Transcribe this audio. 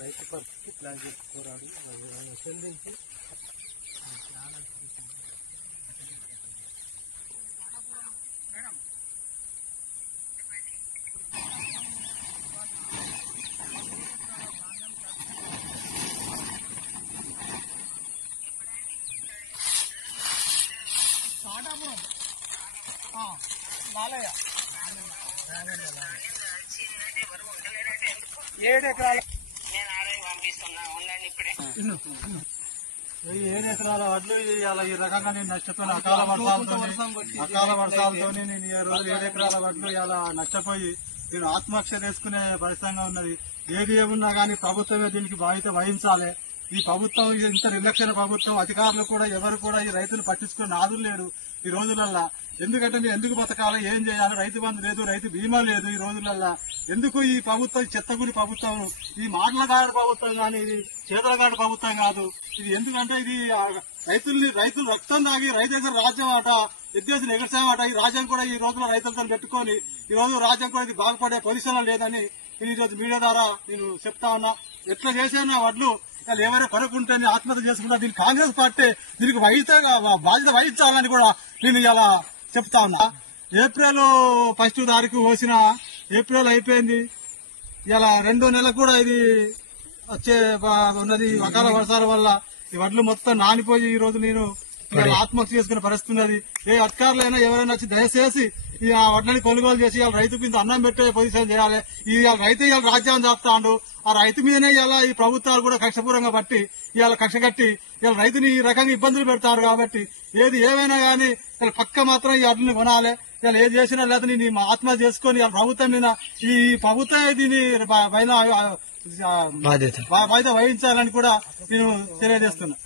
రైతు పరిస్థితి ప్లాన్ చేసుకోరాడు చెందించి బాలయ్య 7 ఎకరాల 7 ఎకరాల వడ్లు ఇలా ఈ రకంగా నేను నష్టపోయిన అకాల వర్షాలతో నేను ఈ రోజు 7 ఎకరాల వడ్లు ఇలా నష్టపోయి నేను ఆత్మహత్య చేసుకునే పరిస్థితిగా ఉన్నది. ఏది ఏమున్నా కానీ ప్రభుత్వమే దీనికి బాధ్యత వహించాలి. ఈ ప్రభుత్వం ఇంత నిర్లక్ష్య ప్రభుత్వం, అధికారులు కూడా ఎవరు కూడా ఈ రైతులు పట్టించుకుని నాదులు లేడు ఈ రోజులల్లా. ఎందుకంటే నేను ఎందుకు బతకాలి, ఏం చేయాలి, రైతు బంధు లేదు, రైతు బీమా లేదు ఈ రోజులల్లా. ఎందుకు ఈ ప్రభుత్వం చెత్తగుడి ప్రభుత్వం, ఈ మాటలగాడు ప్రభుత్వం కానీ ఇది చేతలగాడు ప్రభుత్వం కాదు. ఇది ఎందుకంటే ఇది రైతులు రక్తం తాగి రైతు దగ్గర రాజ్యం ఆట, విద్యార్థులు ఎగర్చామట. ఈ రాజ్యం కూడా ఈ రోజుల్లో రైతులతో పెట్టుకొని ఈ రోజు రాజ్యం కూడా ఇది బాగుపడే పొజిషన్ లో లేదని నేను ఈ రోజు మీడియా ద్వారా నేను చెప్తా ఉన్నా. ఎట్లా చేసినా వడ్లు ఎవరైనా కొనుక్కుంటే ఆత్మహత్య చేసుకుంటా. దీనికి కాంగ్రెస్ పార్టీ దీనికి బాధ్యత వహించాలని కూడా నేను ఇలా చెప్తా ఉన్నా. ఏప్రిల్ 1వ తారీఖు పోసిన ఏప్రిల్ అయిపోయింది. ఇలా 2 నెలలకు కూడా ఇది వచ్చే ఉన్నది. అకాల వర్షాల వల్ల ఈ వడ్లు మొత్తం నానిపోయి ఈ రోజు నేను ఆత్మహత్య చేసుకునే పరిస్థితి ఉన్నది. ఏ అధికారులైనా ఎవరైనా వచ్చి దయచేసి ఈ వడ్లని కొనుగోలు చేసి ఇవాళ రైతుకు ఇంత అన్నం పెట్టే పొజిషన్ చేయాలి. ఇవాళ రైతు ఇవాళ రాజ్యాన్ని దాస్తాడు. ఆ రైతు మీదనే ఇలా ఈ ప్రభుత్వాలు కూడా కక్షపూరంగా బట్టి ఇవాళ కక్ష కట్టి ఇవాళ రైతుని ఈ రకంగా ఇబ్బందులు పెడతారు. కాబట్టి ఏది ఏమైనా కానీ పక్క మాత్రం ఈ వడ్లని కొనాలి. ఇలా ఏది చేసినా లేదా నేను ఆత్మహత్య చేసుకుని ప్రభుత్వం మీద ఈ ప్రభుత్వం దీన్ని బాధ్యత వహించాలని కూడా నేను తెలియజేస్తున్నా.